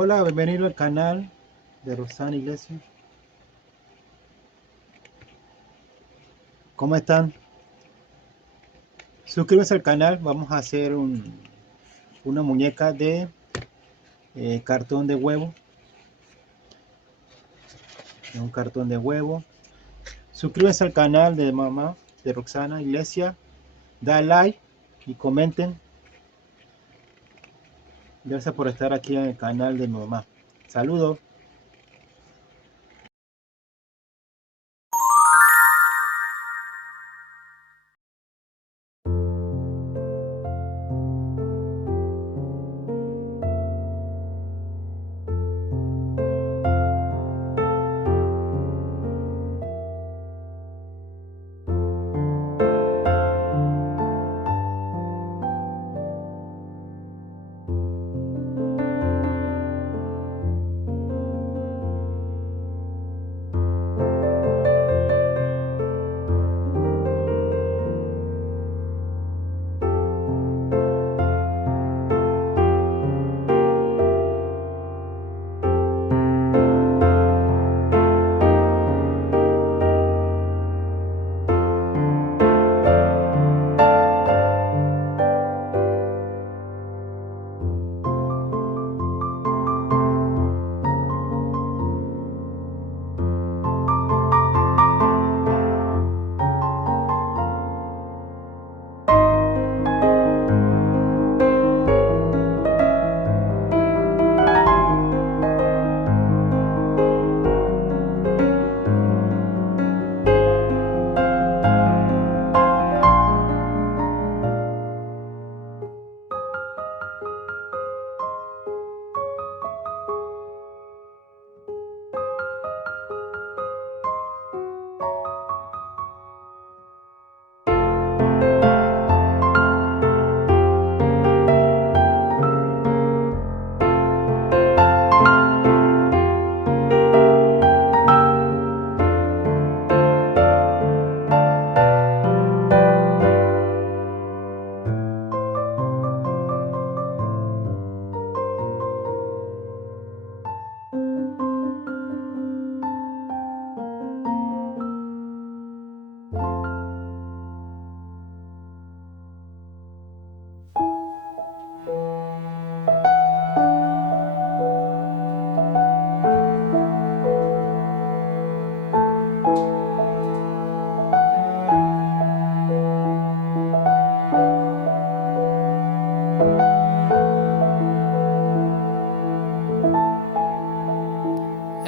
Hola, bienvenido al canal de Rosana Iglesias. ¿Cómo están? Suscríbanse al canal. Vamos a hacer una muñeca de cartón de huevo. Un cartón de huevo. Suscríbanse al canal de mamá de Rosana Iglesias. Da like y comenten. Gracias por estar aquí en el canal de mi mamá. Saludos.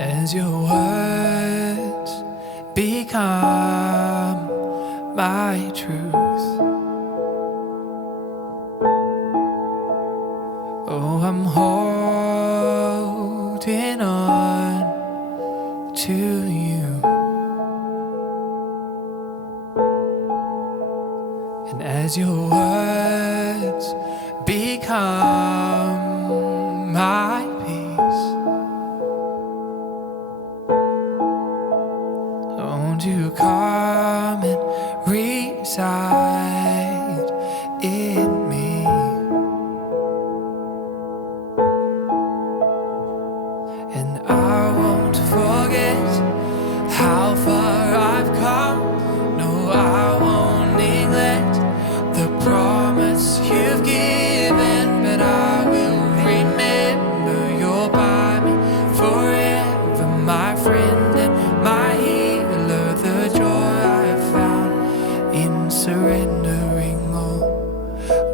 As your words become my truth. Oh, I'm holding on to you. And as your words become my peace, won't you come and reside in me? And I won't forget how far I've come. No, I won't neglect the promise you've given, but I will remember you're by me forever, my friend and my healer. The joy I've found in surrendering all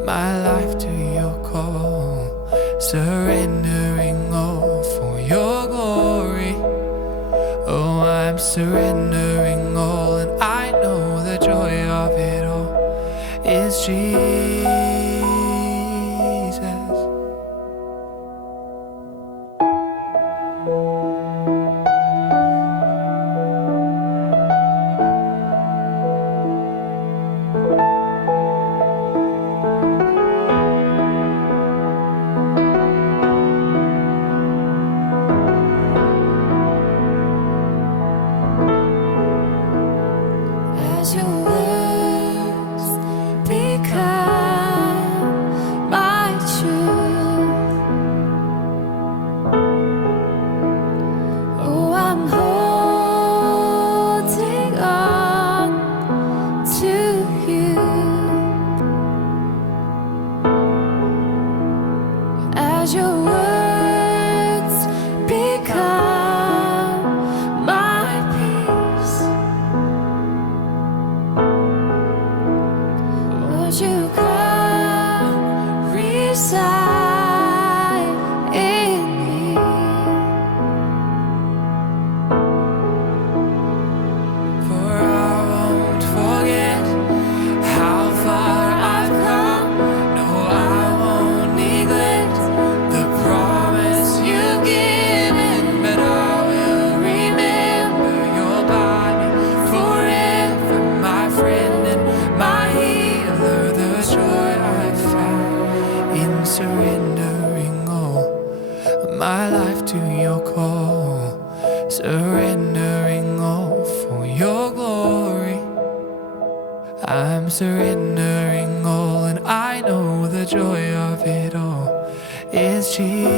my life to your call, surrendering all for your glory. Oh, I'm surrendering all, and I know the joy of it all is Jesus. As your words become my truth. Oh, I'm holding on to you. As your words become my peace. Would you come reside in me? For I won't forget how far I've come. No, I won't neglect the promise you've given, but I will remember you're by me forever, my friend and my healer. The joy I've found in surrendering all my life to your call, surrendering all for your glory. I'm surrendering all, and I know the joy of it all is Jesus.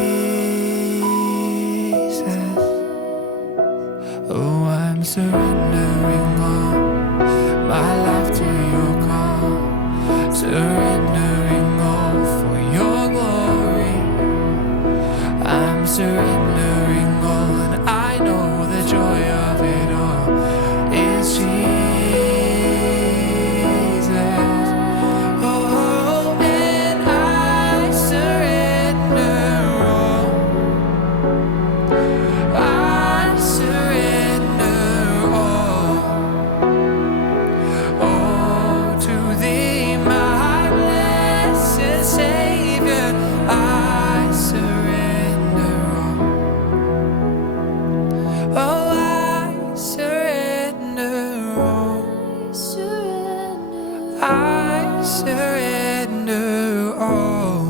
Oh, I'm surrendering all my life to your call, surrendering all for your glory. I'm surrendering all, and I know the joy of it all is Jesus. Oh, and I surrender all. I surrender all. Oh, to thee, my blessed Savior, I surrender all. Oh, I surrender all. I surrender all.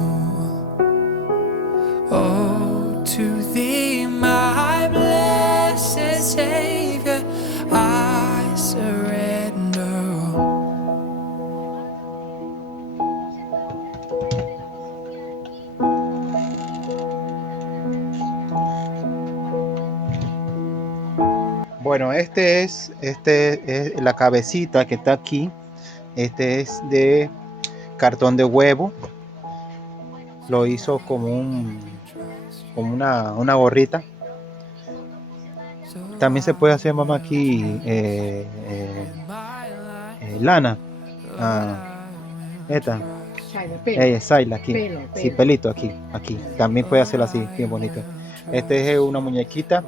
Oh, to thee, my blessed Savior, I surrender all. Bueno, este es la cabecita que está aquí. Este es de cartón de huevo. Lo hizo como una gorrita. También se puede hacer, mamá, aquí lana. Esta. Saila aquí. Pelo. Sí, pelito aquí. También puede hacerlo así, bien bonito. Este es una muñequita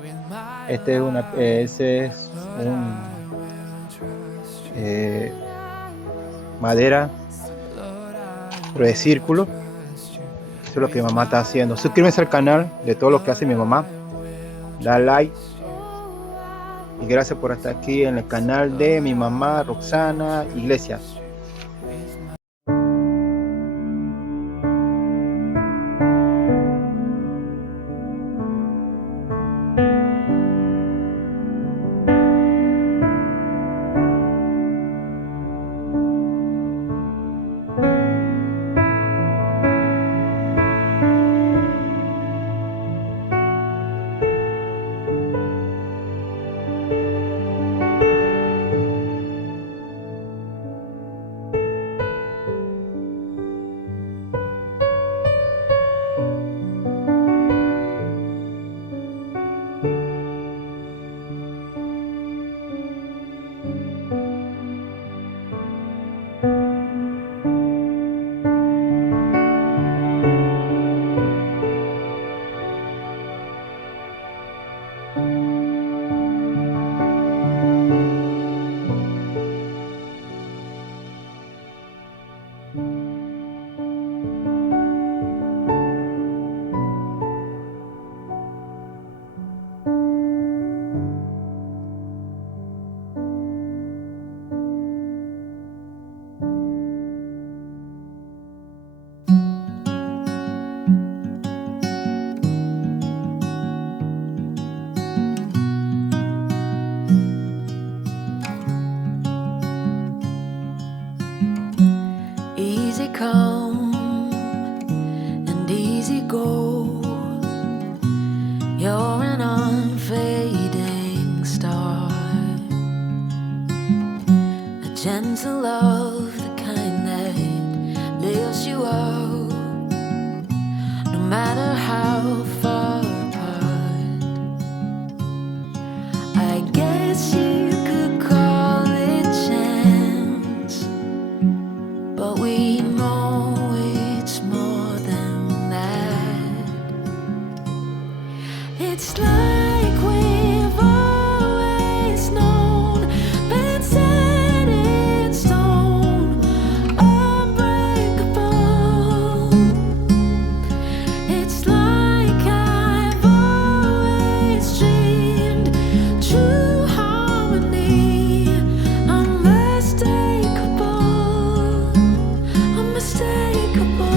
Ese es un madera, pero de círculo. Eso es lo que mi mamá está haciendo. Suscríbete al canal de todo lo que hace mi mamá. Da like. Y gracias por estar aquí en el canal de mi mamá Rosana Iglesias. Easy come and easy go. You're an unfading star, a gentle love, the kind that lifts you up, no matter how far apart. I guess you could call it chance, but we know it's more than that. It's like we've always known, been set in stone, unbreakable. It's like I've always dreamed, true harmony, unmistakable, unmistakable.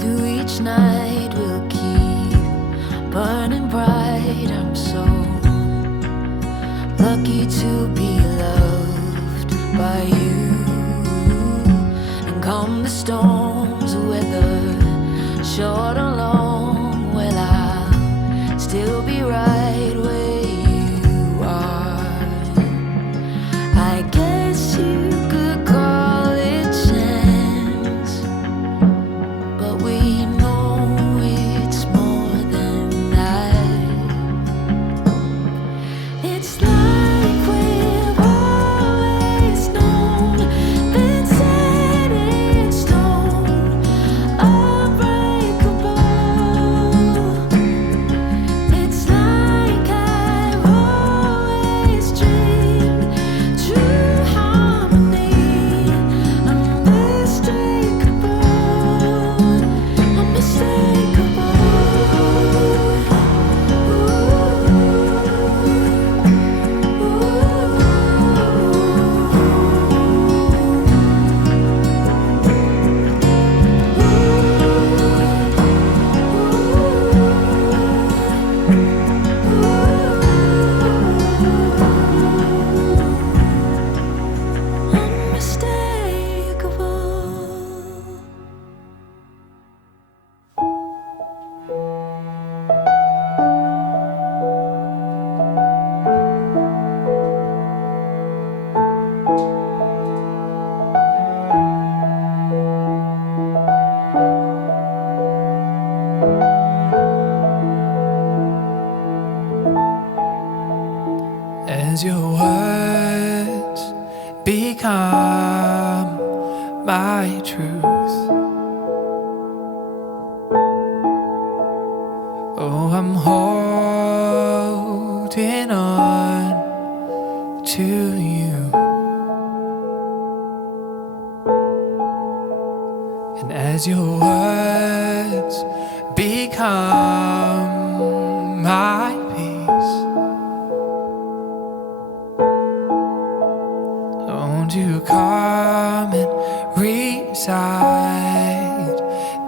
Through each night we'll keep burning bright. I'm so lucky to be loved by you. And come the storms, whether short or long, well, I'll still be right where you are. I guess you could call it chance, but we know it's more than that. It's like we've always known, been set in stone, unbreakable. It's like as your words become my truth. Oh, I'm holding on to you, and as your words become my peace, won't you come and reside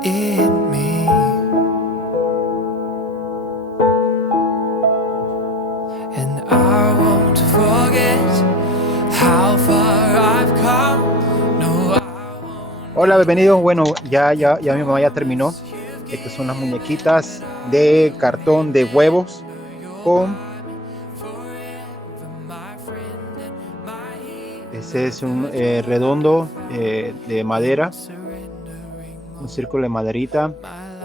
in me? And I won't forget how far I've come. No, I won't. Hola, bienvenidos. Bueno, ya mi mamá ya terminó. Estas son las muñequitas de cartón de huevos con... Ese es un redondo de madera, un círculo de maderita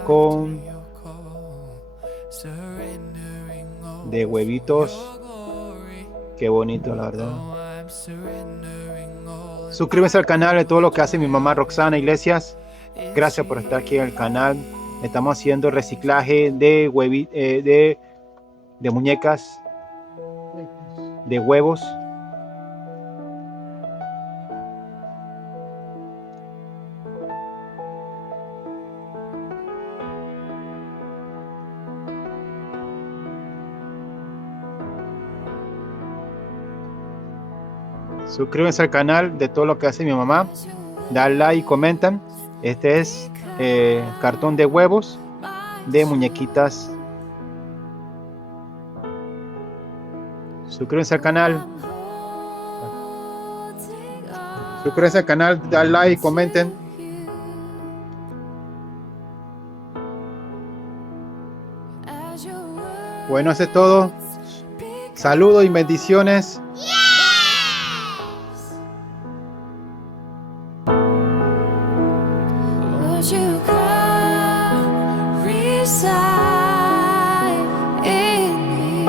con de huevitos. Qué bonito, la verdad. Suscríbete al canal de todo lo que hace mi mamá Rosana Iglesias. Gracias por estar aquí en el canal. Estamos haciendo reciclaje de de muñecas, de huevos. Suscríbanse al canal de todo lo que hace mi mamá. Dale like y comentan. Este es cartón de huevos de muñequitas. Suscríbanse al canal. Suscríbanse al canal, dale like y comenten. Bueno, eso es todo. Saludos y bendiciones. Won't you come reside in me?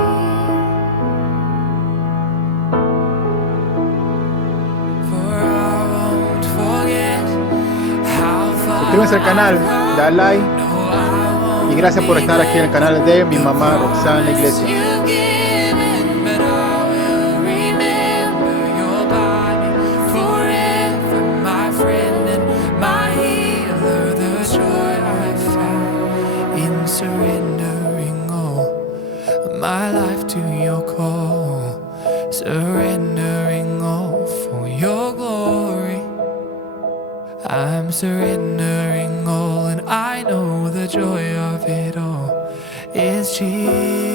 For I won't forget how far. Suscríbanse al canal, dale like. Y gracias por estar aquí en el canal de mi mamá Rosana Iglesias. You've given, but I will remember your body forever, my friend and my healer. The joy I found in surrendering all my life to your call, surrendering all for your glory. I'm surrendering all, and I know the joy of it all is Jesus.